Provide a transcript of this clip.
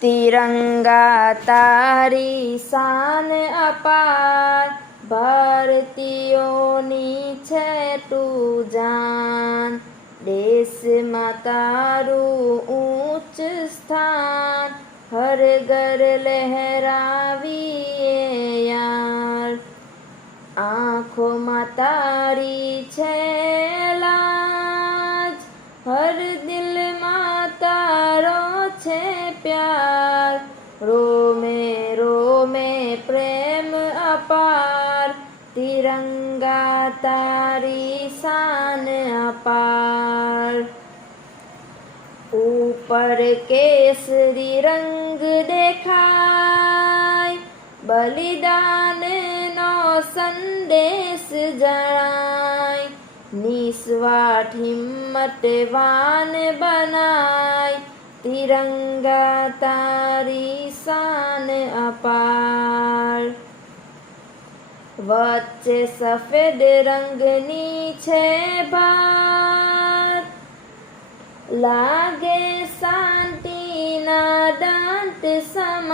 તિરંગા તારી શાન અપાર, ભારતીયોની છે તું જાન. દેશમાં તારું ઊંચ સ્થાન હર ઘર લહેરાવીએ યાર. આંખોમાં તારી છે લાજ હર પ્રેમ અપાર તિરંગા તારી શાન અપાર ઉપર કેસરી રંગ દેખાય બલિદાનનો સંદેશ જણાય નિસ્વાર્થ હિંમતવાન બનાય તિરંગા તારી શાન અપાર વચ્ચે સફેદ રંગની છે ભાત લાગે શાંતિના દાંત સમા